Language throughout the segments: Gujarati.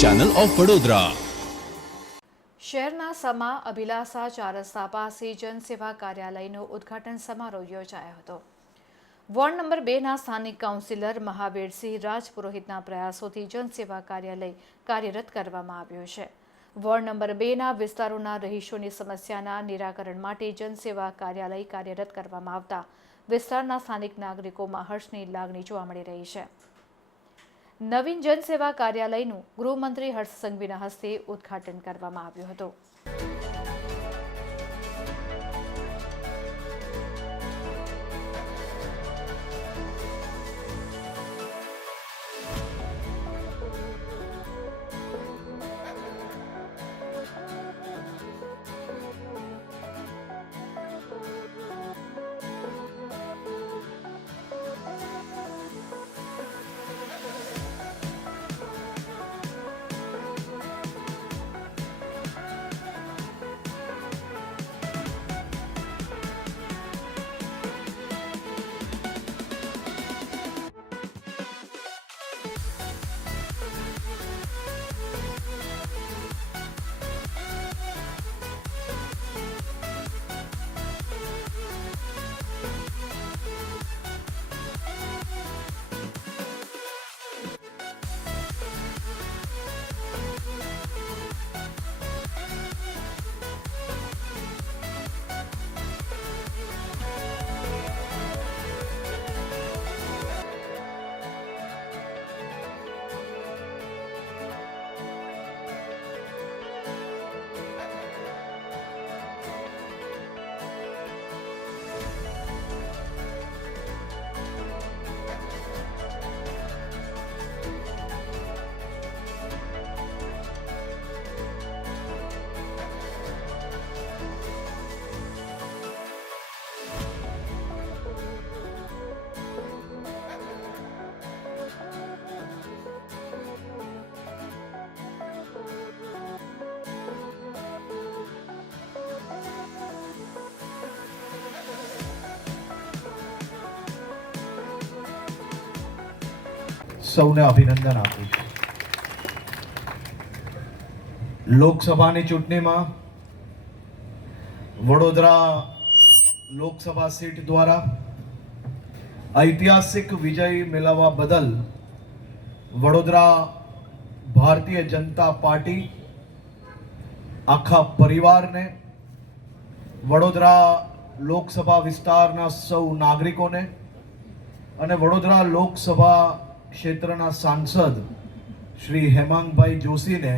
ચેનલ ઓફ વડોદરા શહેરના સમા અભિલાષા ચાર રસ્તા પાસે જનસેવા કાર્યાલયનો ઉદ્ઘાટન સમારોહ યોજાયો હતો. વોર્ડ નંબર બેના સ્થાનિક કાઉન્સિલર મહાવીરસિંહ રાજપુરોહિતના પ્રયાસોથી જનસેવા કાર્યાલય કાર્યરત કરવામાં આવ્યું છે. વોર્ડ નંબર બેના વિસ્તારોના રહીશોની સમસ્યાના નિરાકરણ માટે જનસેવા કાર્યાલય કાર્યરત કરવામાં આવતા. વિસ્તારના સ્થાનિક નાગરિકોમાં હર્ષની લાગણી જોવા મળી રહી છે. નવીન જનસેવા કાર્યાલયનું ગૃહમંત્રી હર્ષ સંઘવીના હસ્તે ઉદ્ઘાટન કરવામાં આવ્યું હતું. સૌને અભિનંદન આપું છું. લોકસભાની ચૂંટણીમાં વડોદરા લોકસભા સીટ દ્વારા ઐતિહાસિક વિજય મેળવવા બદલ વડોદરા ભારતીય જનતા પાર્ટી આખા પરિવારને, વડોદરા લોકસભા વિસ્તારના સૌ નાગરિકોને અને વડોદરા લોકસભા ક્ષેત્રના સાંસદ શ્રી હેમાંગભાઈ જોશીને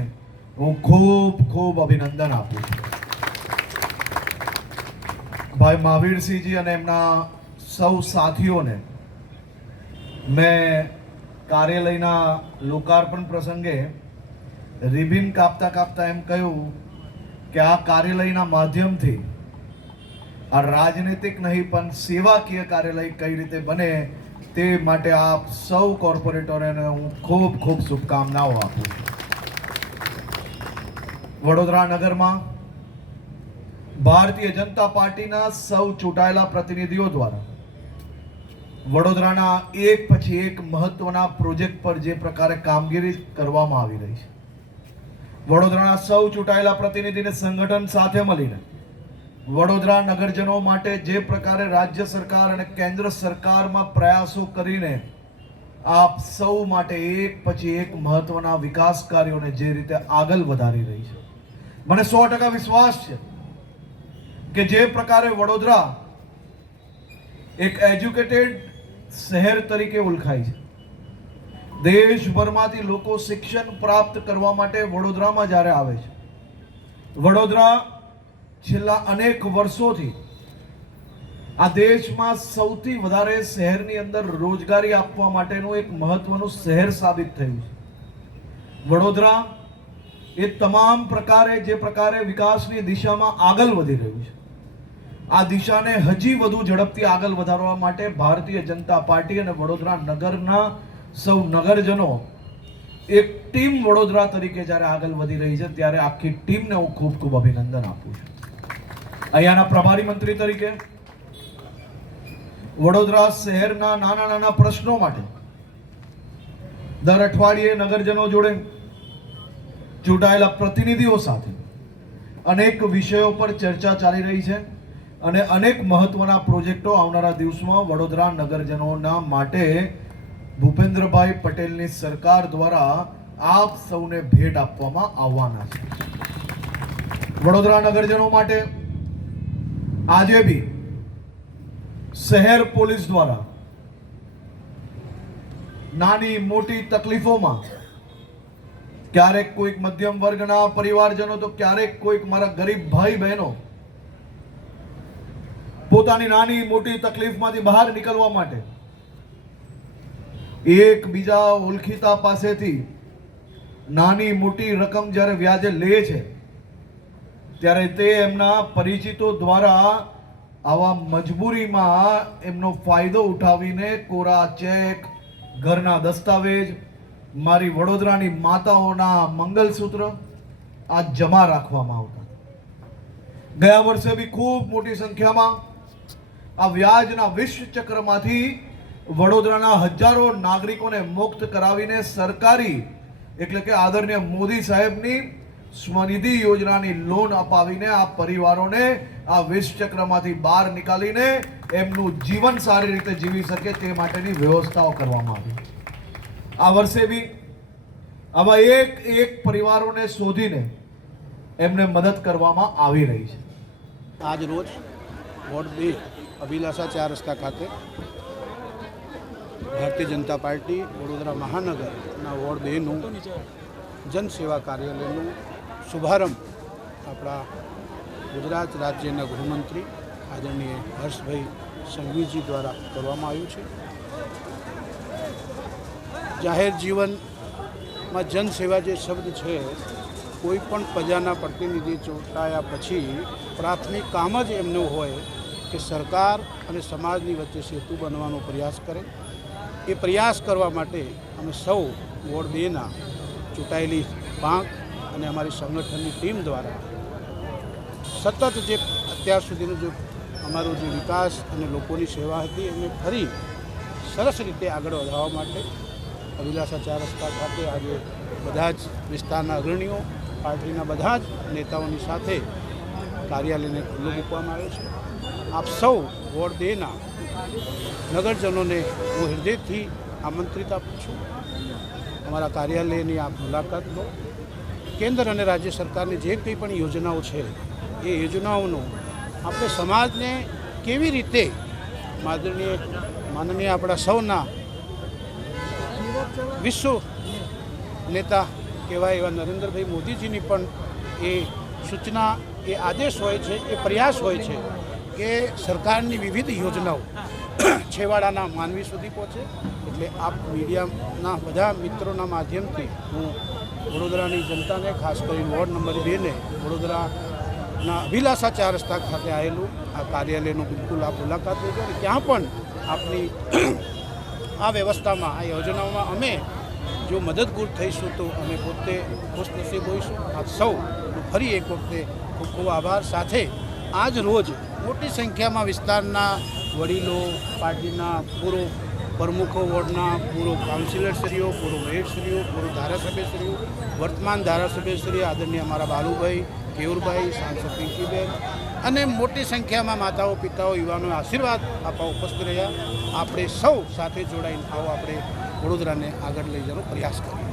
હું ખૂબ ખૂબ અભિનંદન આપું છું. ભાઈ મહાવીરસિંહજી અને એમના સૌ સાથીઓને મેં કાર્યાલયના લોકાર્પણ પ્રસંગે રિબિન કાપતા કાપતા એમ કહ્યું કે આ કાર્યાલયના માધ્યમથી આ રાજનૈતિક નહીં, પણ સેવાકીય કાર્યાલય કઈ રીતે બને તે માટે આપ સૌ કોર્પોરેટરોને હું ખૂબ ખૂબ શુભકામનાઓ આપું વડોદરા નગરમાં ભારતીય જનતા પાર્ટીના સૌ ચૂંટાયેલા પ્રતિનિધિઓ દ્વારા વડોદરાના એક પછી એક મહત્વના પ્રોજેક્ટ પર જે પ્રકારે કામગીરી કરવામાં આવી રહી છે. વડોદરાના સૌ ચૂંટાયેલા પ્રતિનિધિને સંગઠન સાથે મળીને વડોદરા નગરજનો માટે જે પ્રકારે રાજ્ય સરકાર અને કેન્દ્ર સરકારમાં પ્રયાસો કરીને આપ સૌ માટે એક પછી એક મહત્વના વિકાસ કાર્યોને જે રીતે આગળ વધારી રહી છે. મને સો ટકા વિશ્વાસ છે કે જે પ્રકારે વડોદરા એક એજ્યુકેટેડ શહેર તરીકે ઓળખાય છે. દેશભરમાંથી લોકો શિક્ષણ પ્રાપ્ત કરવા માટે વડોદરામાં જ્યારે આવે છે. વડોદરા છેલ્લા અનેક વર્ષોથી આ દેશમાં સૌથી વધારે શહેરની અંદર રોજગારી આપવા માટેનું એક મહત્વનું શહેર સાબિત થયું છે. વડોદરા એ તમામ પ્રકારે જે પ્રકારે વિકાસની દિશામાં આગળ વધી રહ્યું છે. આ દિશાને હજી વધુ ઝડપથી આગળ વધારવા માટે ભારતીય જનતા પાર્ટી અને વડોદરા નગરના સૌ નગરજનો એક ટીમ વડોદરા તરીકે જ્યારે આગળ વધી રહી છે, ત્યારે આખી ટીમને હું ખૂબ ખૂબ અભિનંદન આપું છું. અહીંયાના પ્રભારી મંત્રી તરીકે, વડોદરા શહેરના નાના નાના પ્રશ્નો માટે, દર અઠવાડિયે નગરજનો જોડે ચૂંટાયેલા પ્રતિનિધિઓ સાથે અનેક વિષયો પર ચર્ચા ચાલી રહી છે અને અનેક મહત્વના પ્રોજેક્ટો આવનારા દિવસમાં વડોદરા નગરજનોના માટે ભૂપેન્દ્રભાઈ પટેલની સરકાર દ્વારા આપ સૌને ભેટ આપવામાં આવવાના છે. વડોદરા નગરજનો માટે આજે બી શહેર પોલીસ દ્વારા નાની મોટી તકલીફોમાં ક્યારેક કોઈક મધ્યમ વર્ગના પરિવારજનો તો ક્યારેક કોઈક મારા ગરીબ ભાઈ બહેનો પોતાની નાની મોટી તકલીફમાંથી બહાર નીકળવા માટે એક બીજા ઓળખીતા પાસેથી નાની મોટી રકમ જ્યારે વ્યાજે લે છે ત્યારે તે એમના પરિચિતો દ્વારા આવા મજબૂરીમાં એમનો ફાયદો ઉઠાવીને કોરા ચેક, ઘરના દસ્તાવેજ, મારી વડોદરાની માતાઓના મંગલસૂત્ર આ જમા રાખવામાં આવતા ગયા વર્ષે બી ખૂબ મોટી સંખ્યામાં આ વ્યાજના વિશ્વ ચક્રમાંથી વડોદરાના હજારો નાગરિકોને મુક્ત કરાવીને સરકારી, એટલે કે આદરણીય મોદી સાહેબની સ્વનિધિ યોજનાની લોન અપાવીને આ પરિવારોને આ વિશ્વ ચક્રમાંથી બહાર નીકાળીને એમનું જીવન સારી રીતે જીવી શકે તે માટેની વ્યવસ્થાઓ કરવામાં આવી. આ વર્ષે બી આવા એક એક પરિવારોને શોધીને એમને મદદ કરવામાં આવી રહી છે. આજ રોજ વોર્ડ બે, અભિલાષા ચાર રસ્તા ખાતે ભારતીય જનતા પાર્ટી વડોદરા મહાનગરના વોર્ડ બેનું જનસેવા કાર્યાલયનું શુભારંભ. આપણા ગુજરાત રાજ્યના ગૃહમંત્રી આદરણીય હર્ષભાઈ સંઘવીજી દ્વારા કરવામાં આવ્યું છે. જાહેર જીવનમાં જનસેવા જે શબ્દ છે, કોઈ પણ પ્રજાના પ્રતિનિધિ ચૂંટાયા પછી પ્રાથમિક કામ જ એમનું હોય કે સરકાર અને સમાજની વચ્ચે સેતુ બનવાનો પ્રયાસ કરે. એ પ્રયાસ કરવા માટે અમે સૌ વોર્ડ બેના ચૂંટાયેલી પાંખ અને અમારી સંગઠનની ટીમ દ્વારા સતત જે અત્યાર સુધીનું જે અમારો જે વિકાસ અને લોકોની સેવા હતી, એને ફરી સરસ રીતે આગળ વધારવા માટે અભિલાષા ચાર રસ્તા ખાતે આજે બધા જ વિસ્તારના અગ્રણીઓ, પાર્ટીના બધા જ નેતાઓની સાથે કાર્યાલયને ખુલ્લું મૂકવામાં આવ્યો છે. આપ સૌ વોર્ડ બેના નગરજનોને હું હૃદયથી આમંત્રિત આપું છું. અમારા કાર્યાલયની આપ મુલાકાત લો. કેન્દ્ર અને રાજ્ય સરકારની જે કંઈ પણ યોજનાઓ છે, એ યોજનાઓનો આપણે સમાજને કેવી રીતે માનનીય માનનીય આપણા સૌના વિશ્વ નેતા કહેવાય એવા નરેન્દ્રભાઈ મોદીજીની પણ એ સૂચના, એ આદેશ હોય છે, એ પ્રયાસ હોય છે કે સરકારની વિવિધ યોજનાઓ છેવાડાના માનવી સુધી પહોંચે. એટલે આપ મીડિયાના બધા મિત્રોના માધ્યમથી હું વડોદરાની જનતાને, ખાસ કરીને વોર્ડ નંબર બેને, વડોદરાના અભિલાષા ચાર રસ્તા ખાતે આવેલું. આ કાર્યાલયનું બિલકુલ આ મુલાકાત લેજો અને ત્યાં પણ આપની આ વ્યવસ્થામાં, આ યોજનાઓમાં અમે જો મદદગૂર થઈશું તો અમે પોતે ખુશનસીબ હોઈશું. આપ સૌ ફરી એક વખતે ખૂબ ખૂબ આભાર. સાથે આજ રોજ મોટી સંખ્યામાં વિસ્તારના વડીલો, પાર્ટીના પૂર્વ પ્રમુખો વોર્ડના પૂર્વ કાઉન્સિલરશ્રીઓ, પૂર્વ મેયરશ્રીઓ, પૂર્વ ધારાસભ્યશ્રીઓ, વર્તમાન ધારાસભ્યશ્રી આદરણીય અમારા બાલુભાઈ કેવુરભાઈ સાંસદ પિંકીબેન અને મોટી સંખ્યામાં માતાઓ, પિતાઓ યુવાનો આશીર્વાદ આપવા ઉપસ્થિત રહ્યા. આપણે સૌ સાથે જોડાઈને આવો આપણે વડોદરાને આગળ લઈ જવાનો પ્રયાસ કરીએ.